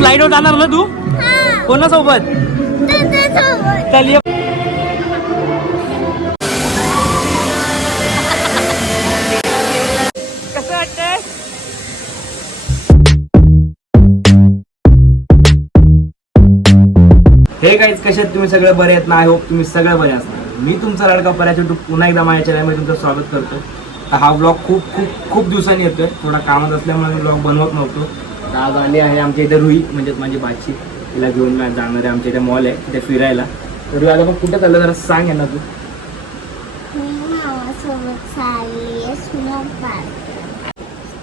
स्लाइडवर जाणार ना तू? कोणासोबत? चल ये. कसं वाटतंय? हे गाईज, कसे आहेत तुम्ही? सगळे बरे आहेत ना? आय होप तुम्ही सगळे बरे असणार. मी तुमचा लाडका पराच्या पुन्हा एकदा माझ्या चॅनलमध्ये तुमचं स्वागत करतो. हा ब्लॉग खूप दिवसांनी येतोय. थोडा कामात असल्यामुळे मी ब्लॉग बनवत नव्हतो. आज आली आहे आमच्या इथे रुई, म्हणजे माझी बाची. तिला घेऊन जाणार आहे. आमच्या इथे मॉल आहे तिथे फिरायला. तर रुई आता पण कुठं चाललं जरा सांग आहे ना तू.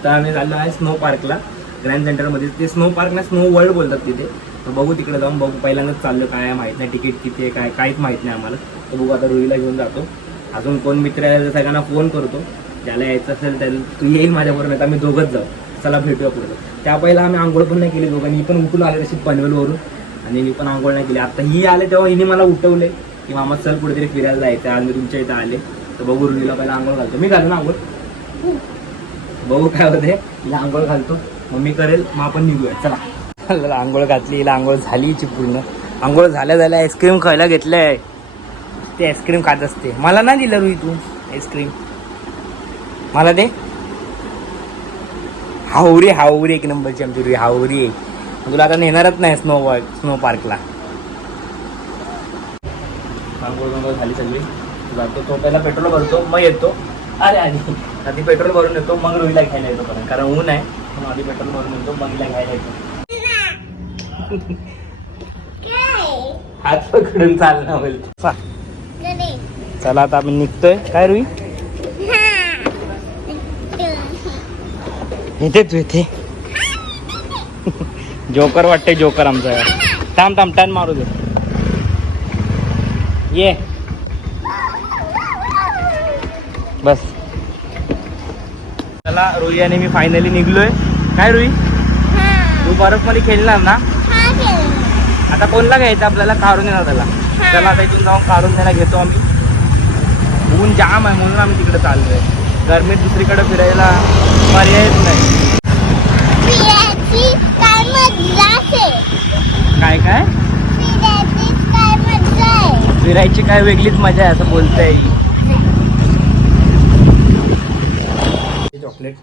तर आम्ही चाललो आहे स्नो पार्कला, ग्रँड सेंटरमध्ये. ते स्नो पार्क ना स्नो वर्ल्ड बोलतात तिथे. तर बघू तिकडे जाऊन बघू. पहिल्यांदाच चाललं, काय माहीत नाही, तिकीट किती आहे काय काहीच माहीत नाही आम्हाला. तर बघू आता रुईला घेऊन जातो. अजून कोण मित्र आहे सगळ्यांना फोन करतो. ज्याला यायचं असेल त्याला तू येईल माझ्याबरोबर, नाही तर आम्ही दोघंच जाऊ. चला भेटूया पुढे. त्या पहिला आम्ही आंघोळ पण नाही केली दोघांनी. पण उठून आले तशी पनवेलवरून, आणि मी पण आंघोळ नाही केली. आता ही आले तेव्हा हिने मला उठवले की मामा चल कुठेतरी फिरायला जायचं. आज मी तुमच्या इथं आले. तर बघू रुईला पहिला आंघोळ घालतो. मी घालू ना आंघोळ, बघू काय होते. हिला आंघोळ घालतो, मग मी करेल, मग आपण निघूया. चला आंघोळ घातली, हिला आंघोळ झाली पूर्ण. आंघोळ झाल्या आईस्क्रीम खायला घेतलंय. ते आईस्क्रीम खात असते. मला नाही दिलं रुई तू आईस्क्रीम, मला दे. हावरी एक नंबरची आमची रुई, हावरी आहे. तुला आता नेणारच नाही स्नो पार्कला. आंघोळ झाली सगळी. जातो तो पहिला पेट्रोल भरतो, मग येतो. अरे आधी पेट्रोल भरून येतो, मग रुईला घ्यायला येतो. कारण ऊन आहे, मग आधी पेट्रोल भरून येतो, मग हिला घ्यायला येतो. हात पकडून चालणं बोलतो. चला आता आम्ही निघतोय. काय रुई इथे तू इथे जोकर वाटते, जोकर आमचा. थांब टर्न मारू दे. ये बस. चला रुई आणि मी फायनली निघलोय. काय रुई, तू बर्फमध्ये खेळणार ना? आता कोणला घ्यायचं आपल्याला? काढून येणार त्याला. चला आता इथून जाऊन काढून त्याला घेतो आम्ही. ऊन जाम आहे म्हणून आम्ही तिकडे चाललोय. गरमीत दुसरीकडे फिरायला पर्यायच नाही. काय फिरायची काय वेगळीच मजा आहे असं बोलताय. चॉकलेट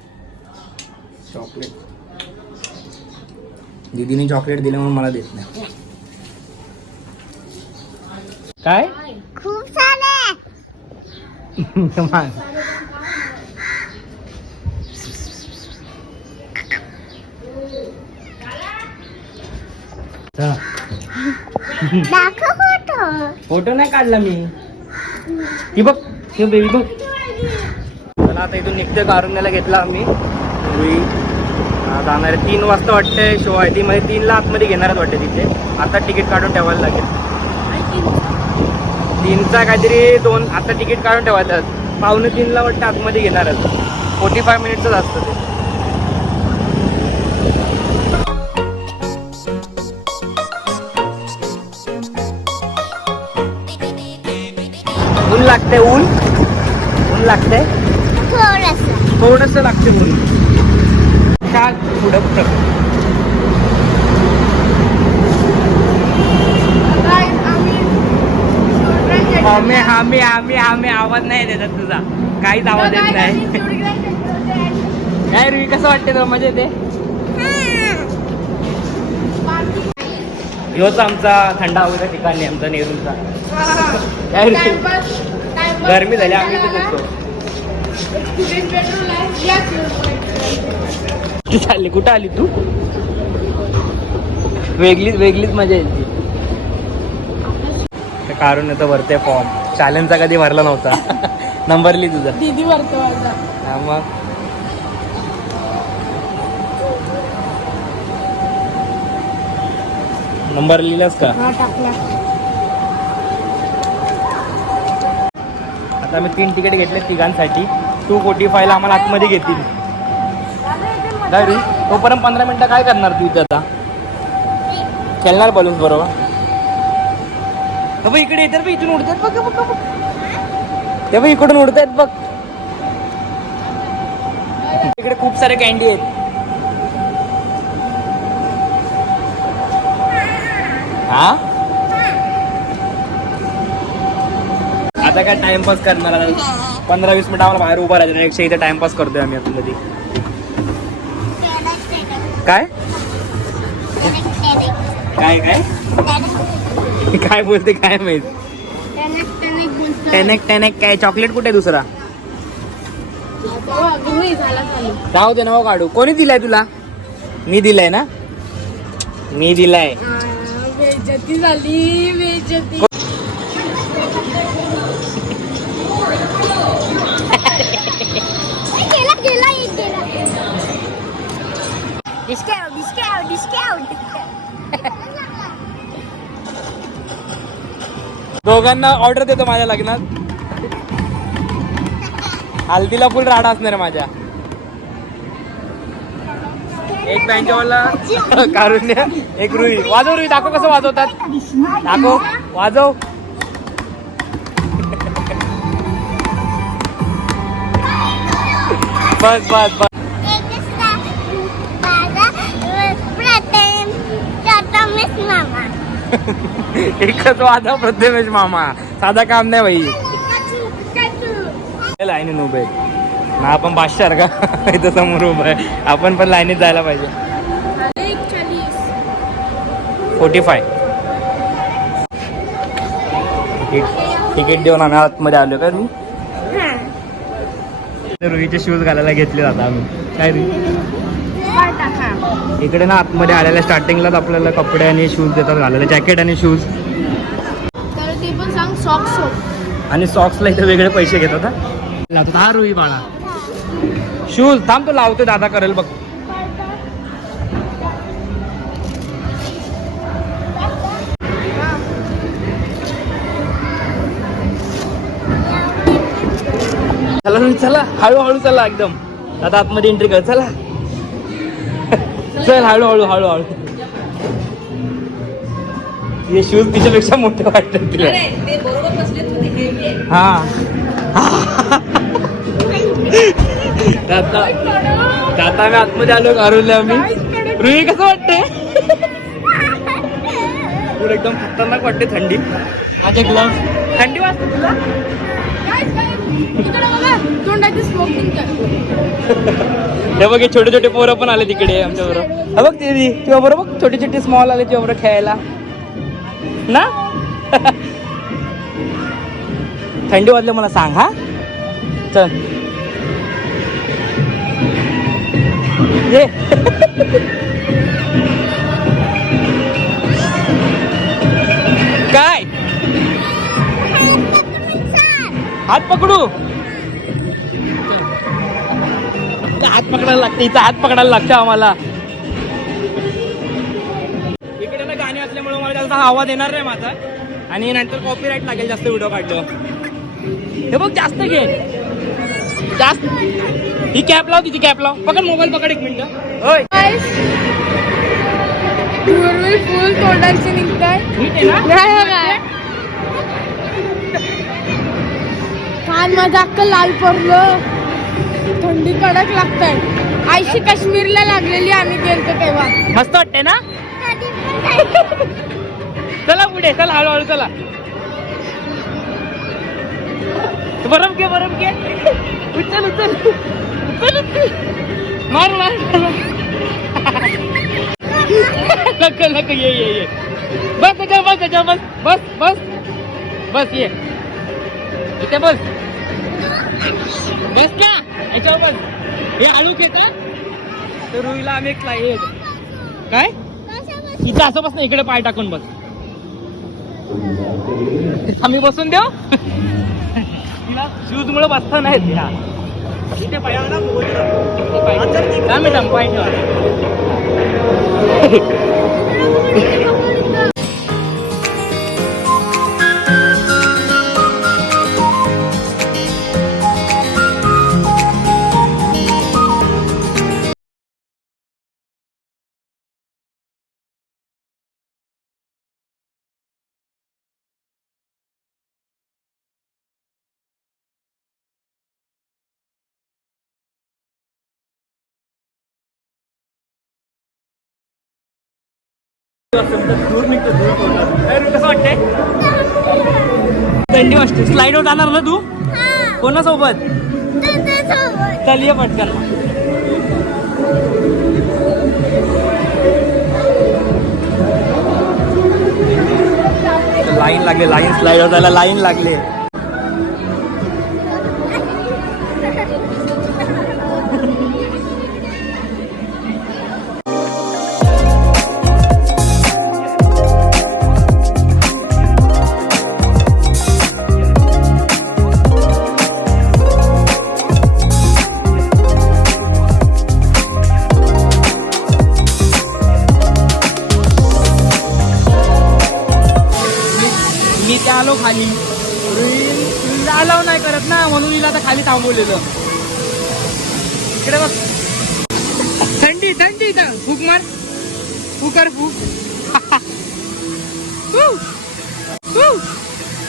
दीदीने चॉकलेट दिलं म्हणून मला देत नाही. काय खूप सारे फोटो नाही काढला मी. ही बघ, हे बेबी बघ. चला आता इथून निघते. कारुण्याला घेतला आम्ही. जाणार 3 वाजता वाटते शो आहे. ती मध्ये 3ला आतमध्ये घेणारच वाटते तिथे. आता तिकीट काढून ठेवायला लागेल. 3चा काहीतरी 2 आता तिकीट काढून ठेवायचं. 2:45ला वाटतं आतमध्ये घेणारच. 45 मिनिटच असतं ते. ऊन लागते, ऊन लागते थोडस लागते ऊन. चाल पुढं आम्ही आवाज नाही देतात तुझा, काहीच आवाज येत नाही. काय रुई, कसं वाटते तुला? मजा येते? ह्योच आमचा थंड हवेचा ठिकाणी, आमचा नेरूळचा. काय गरमी झाली, आम्ही इथेच येतो. तू चालली कुठं? आली तू? वेगळीच मजा येते. काढून येतो, भरते फॉर्म. चॅलेंजचा कधी भरला नव्हता. नंबर लिही तुझा. दीदी भरतो माझा. हा मग नंबर लिहिलास का? टाकला. आता आम्ही 3 तिकीट घेतले तिघांसाठी. 245 ला आम्हाला आतमध्ये घेतील. काय रे, तोपर्यंत 15 मिनिटं काय करणार तू इथे? आता खेळणार बलून बरोबर. इकडे येतात, इथून उडतात बघ. तेव्हा इकडून उडतायत बघ. इकडे खूप सारे कॅन्डी आहेत. हा आता काय टाइमपास करणार 15-20 मिनिट आम्हाला बाहेर उभा राहायचं एकशे इथे टाइमपास करतोय आम्ही आपल्याला काय काय काय काय बोलते काय माहित टॅनेक काय चॉकलेट कुठे दुसरा जाऊ दे ना काढू कोणी दिलाय तुला मी दिलाय ना मी दिलाय बेइज्जती झाली बेइज्जती दोघांना ऑर्डर देतो माझ्या लग्नात हल्दीला फुल राडा असणार माझ्या एक बँकेवाला कारुण्य एक रुई वाजव रुई दाखव कसं वाजवतात दाखव वाजव बस बस बस एकच वादा प्रथमेश मामा साधा काम नाही भाई लाईनीत उभे ना आपण 500 का इथं समोर उभं आहे आपण पण लाईनीत जायला पाहिजे 45 तिकीट देऊन आम्ही आतमध्ये आलो का मी रुईचे शूज घालायला घेतले आता आम्ही काय रे इकडे ना आतमध्ये आलेल्या स्टार्टिंगलाच आपल्याला कपडे आणि शूज देतात घालायला जॅकेट आणि शूज तर ते पण सांग सॉक्स आणि सॉक्सला इथे वेगळे पैसे घेतात हा रुई बाळा शूज थांब तो लावतो दादा करेल बघ चला रुई चला हळूहळू चला एकदम आता आतमध्ये एंट्री कर चला चल हळूहळू हळूहळू हे शूज तिच्यापेक्षा मोठे वाटतात तिला हा आता आम्ही आतमध्ये आलो घालवले आम्ही रुई कसं वाटतंय एकदम खतरनाक वाटते थंडी माझे ग्लव्स थंडी वाजते तुला हे बघ छोटे छोटे पोरं पण आले तिकडे आमच्या बरोबर बघ ते तेव्हा बरोबर छोटे छोटे स्मॉल आले तेव्हा बरोबर खेळायला ना थंडी वाजले मला सांग हा चल ये काय हात पकडू हात पकडायला लागते इथं हात पकडायला लागतं आम्हाला इकडे ना गाणी असल्यामुळे मला जास्त आवाज येणार नाही माझा आणि नंतर कॉपीराईट लागेल जास्त व्हिडिओ काढलो हे बघ जास्त घे जास्त ही कॅप लाव तिची कॅप लाव पकड मोबाईल पकड एक मिनिट होय फुल तोंडाचे निघताय कान माझं अक्कल लाल पडलं थंडी कडक लागतंय आयशी काश्मीरला लागलेली आम्ही गेलतो तेव्हा मस्त वाटते ना चला पुढे चला हळूहळू चला बरफ घे उचल उचल उचल मार मार नक ये बस बस बस बस बस ये इथे बस बस का याच्यावर बस हे हळू घेता तर रुईला आम्ही एक काय इथं असं बस ना इकडे पाय टाकून बस आम्ही बसून देऊ तिला शूज मुळे बसता नाहीत ह्या इथे पायाला पाय ठेवा दूर निघतो दूर कसं वाटतंय थंडी वाजते स्लाइड वर जाणार ना तू कोणासोबत चल ये पटकन लाईन लागले लाईन स्लाइड वर जायला लाईन लागले मी त्या आलो खाली अलाव नाही करत ना म्हणून हिला आता खाली थांबवलेलं इकडे बघ थंडी थंडी इथं फूक मार फुकर फूक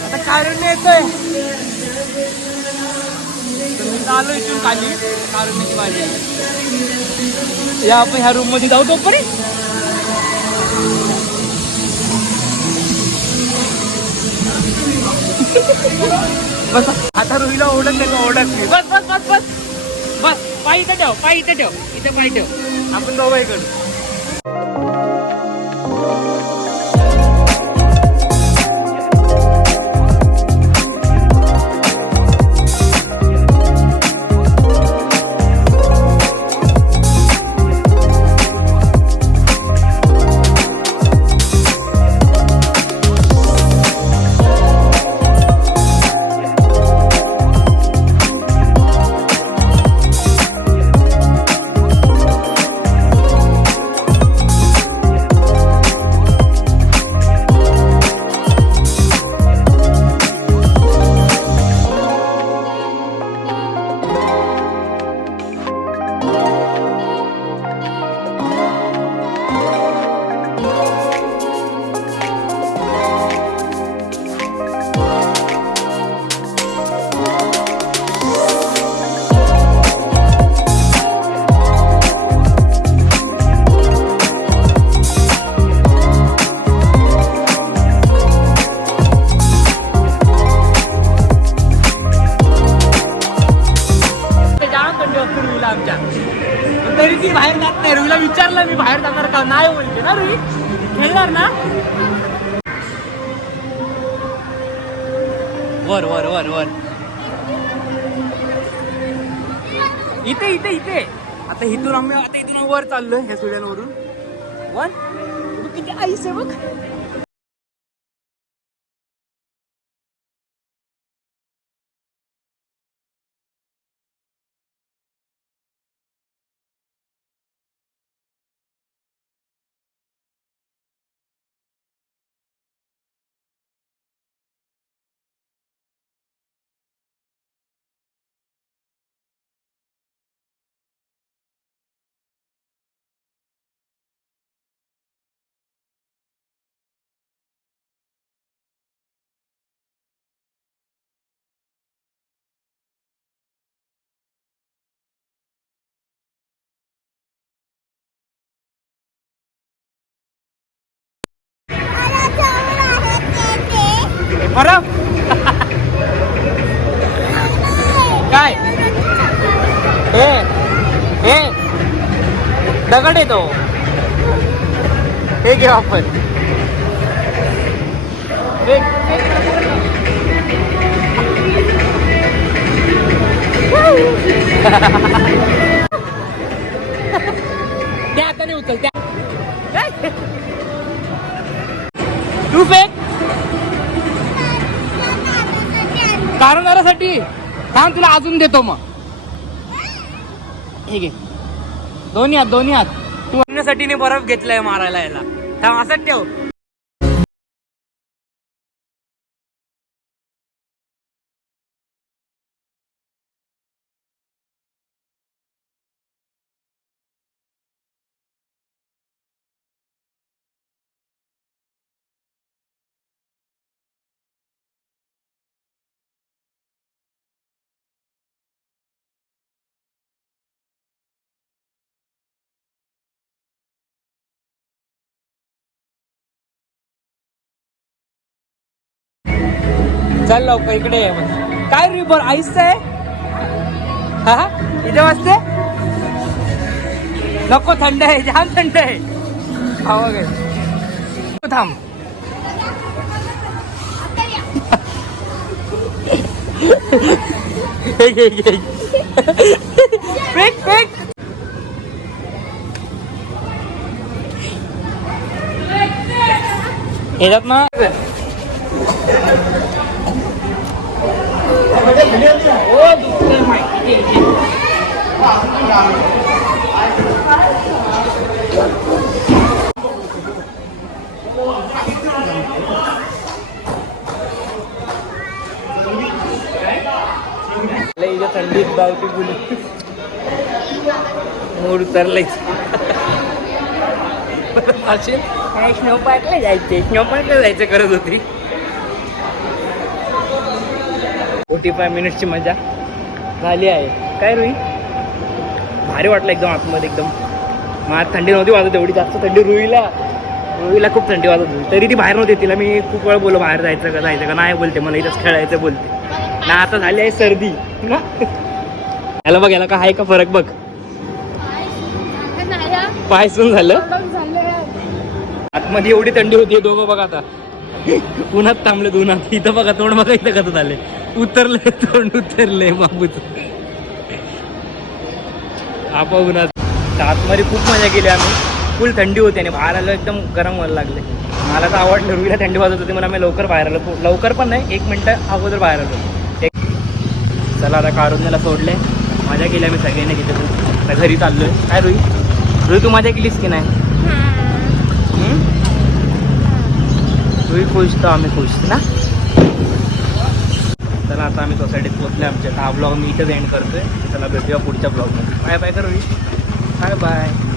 आता कारण येतोय आलो इथून खाली कारुण्याची बाजी या आपण ह्या रूम मध्ये जाऊ तोपर्यंत बस आता रुईला ओढत नाही ओढत नाही बस बस बस बस बस पाय इथे ठेव पाय इथे ठेव इथे पाय ठेव आपण दोघं करू आमच्या तरी ती बाहेर जात नाही रुईला विचारलं मी बाहेर जाणार का नाही बोलते ना रुई खेळणार ना वर वर वर वर इथे इथे इथे आता इथून आम्ही आता इथून वर चाललोय ह्या सुड्यांवरून वन किती आईस आहे बघ बरं काय हे हे दगड येतो हे घेऊ आपण त्या हाताने उचल त्या तू फेक कारणसाठी थांब तुला अजून देतो मग ठीक आहे दोन्ही हात तू आणण्यासाठी बर्फ घेतलाय मारायला याला थांब असंच ठेव चल लवकर इकडे ये मग. काय रे बरं आईस आहे हा इथे वाजते नको थंड आहे जाम थंड आहे हवा गे थांब येतात ना थंडीत गावठी गुली मूड उतरलायच स्नो पार्कला जायचे स्नो पार्कला जायचं करत होती 45 मिनिट्सची मजा झाली आहे काय रुई भारी वाटलं एकदम आतमध्ये एकदम मला थंडी नव्हती वाजत एवढी जास्त थंडी रुईला खूप थंडी वाजत होती तरी ती बाहेर नव्हती तिला मी खूप वेळा बोललो बाहेर जायचं का नाही बोलते मला इथंच खेळायचं बोलते ना आता झाली आहे सर्दी ना याला बघ याला का आहे का फरक बघ पाय सून झालं आतमध्ये एवढी थंडी होती दोघं बघा आता उन्हात थांबले उन्हात इथं बघा तोंड बघा इथं कसं झाले उतरले तोंड उतरले बाबूच आपा उन्हात आतमध्ये खूप मजा केली आम्ही फुल थंडी होती आणि बाहेर आलं एकदम गरम व्हायला लागले मला तर आवडलं रुईला थंडी वाजत होती म्हणून आम्ही लवकर बाहेर आलो लवकर पण नाही 1 मिनिटं अगोदर बाहेर आलो चला आता कारुण्याला सोडले मजा केली आम्ही सगळ्यांनी तिथे आता घरी चाललोय काय रुई तू मजा केलीस की नाही रुई खुश तर आम्ही खुश ना चला आता आम्ही सोसायटीत पोहोचले आमच्या हा ब्लॉग मी इथेच एंड करतोय चला भेटूया पुढच्या ब्लॉगमध्ये बाय बाय कर रुई बाय बाय